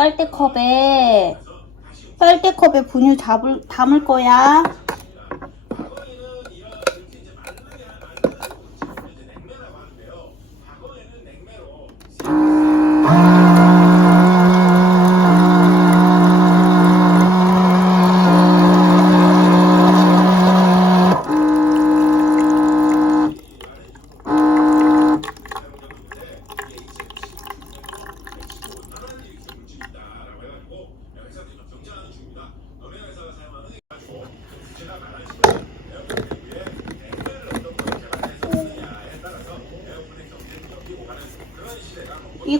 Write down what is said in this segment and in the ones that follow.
빨대컵에 빨대컵에 분유 담을, 담을 거야.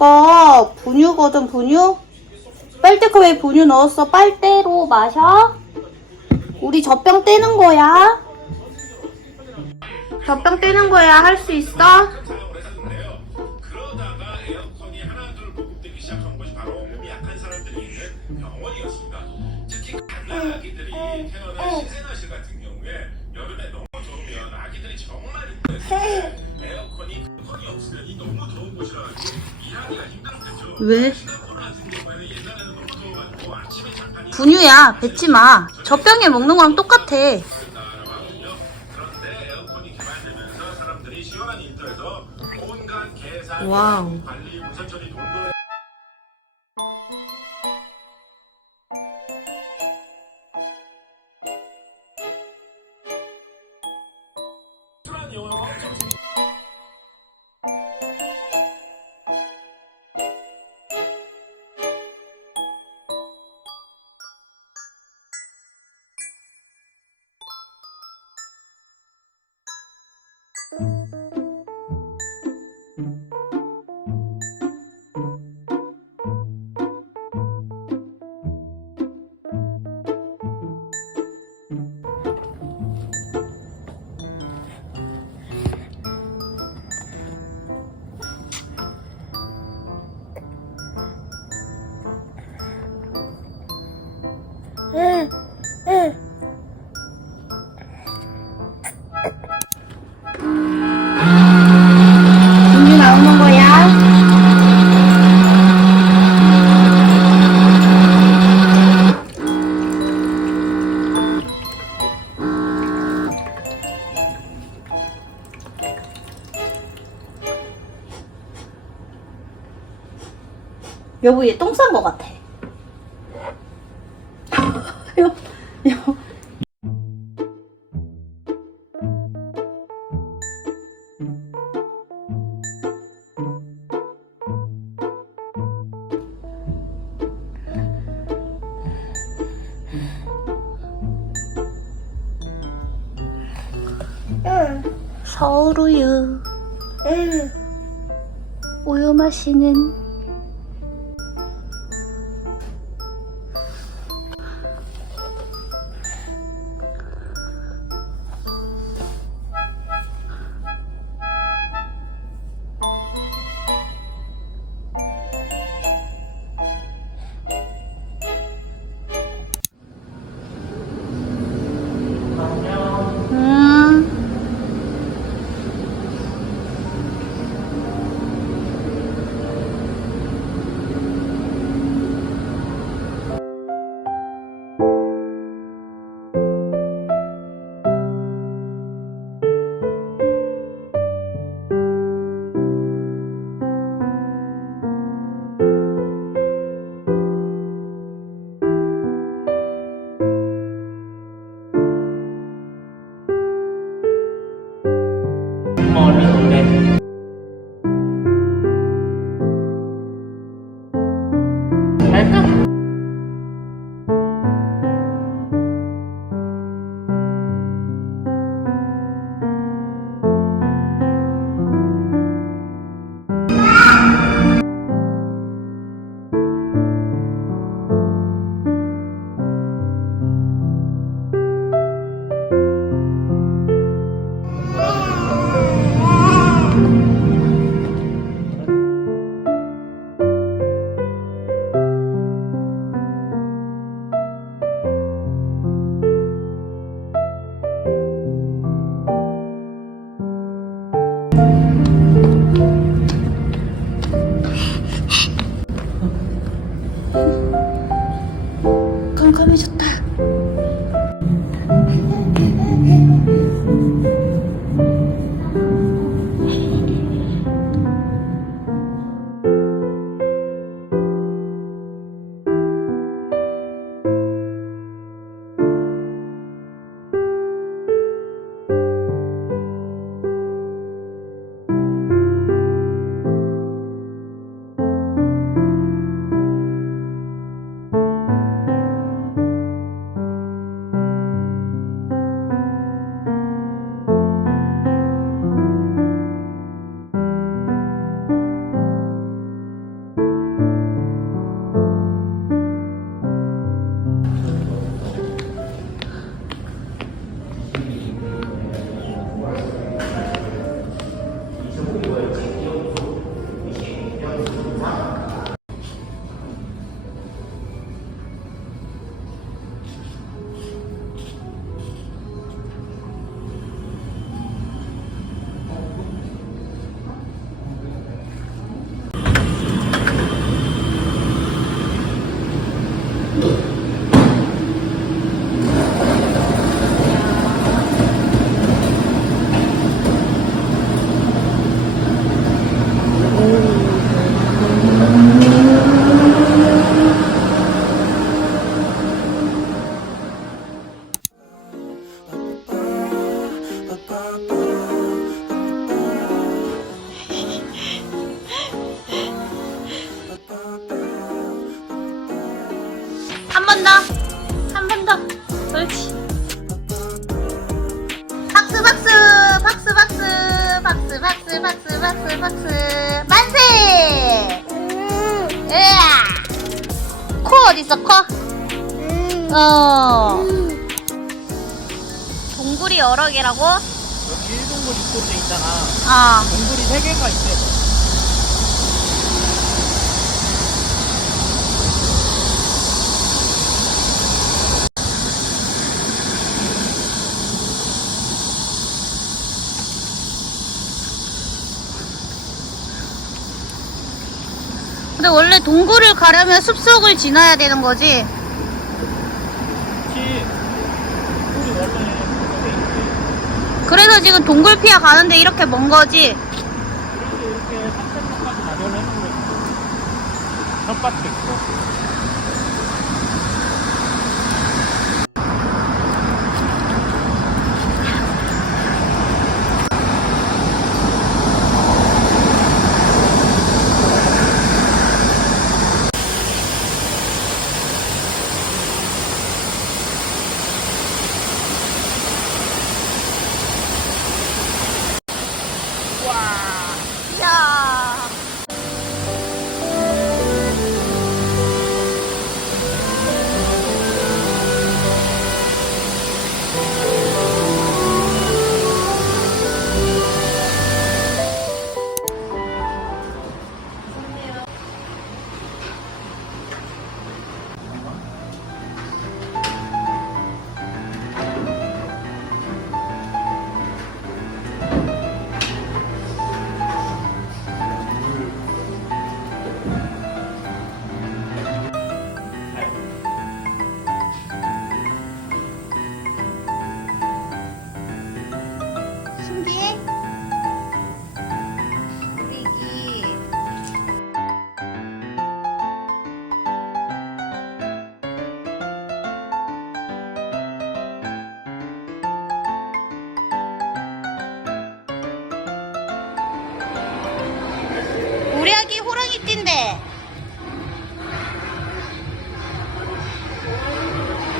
이거 분유거든 분유. 빨대컵에 분유 넣었어. 빨대로 마셔. 우리 젖병 떼는 거야. 젖병 떼는 거야. 할 수 있어? 태어난 신생아실 같은 경우에 여름에 너무 더우면 아기들이 정말 힘들어요. 에어컨이 컨이 없으니 너무 더운 곳이라 일하기가. 왜? 더워가지고 아침에 잠깐 분유야. 뱉지 마. 젖병에 먹는 거랑 똑같아. 있다 여보 얘 똥 싼 거 같아. 서울 우유. 우유 마시는 박스 박스 박스 박스 만세 으아 코 어딨어 코? 어 동굴이 여러 개라고? 여기 입구로 돼 있잖아. 아 동굴이 세 개가 있대. 근데 원래 동굴을 가려면 숲속을 지나야 되는 거지. 그래서 지금 동굴 피하 가는데 이렇게 먼 거지 그래서 이렇게 산책로까지 마련해 놓은 거지. 텃밭도 있고.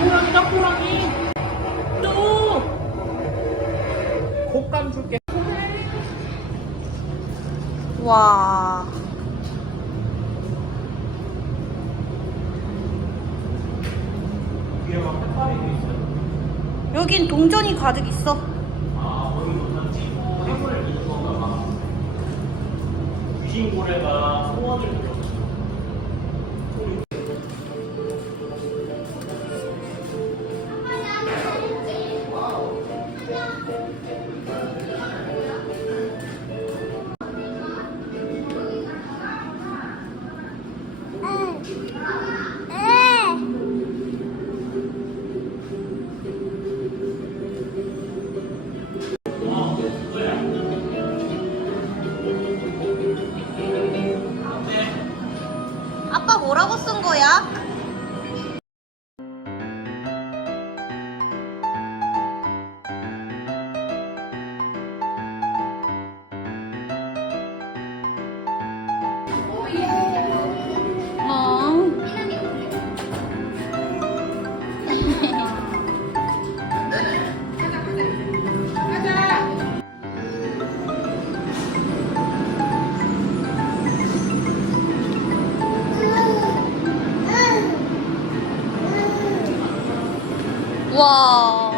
호랑이다 호랑이. 또. 곶감 줄게. 와. 여긴 동전이 가득 있어 귀신고래가 소원을 들었어. 와.